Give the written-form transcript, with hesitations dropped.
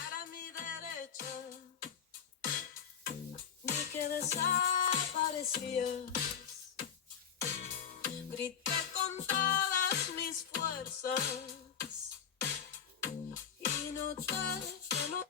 para mi derecha, vi que desaparecías. Grité con todas mis fuerzas y noté que no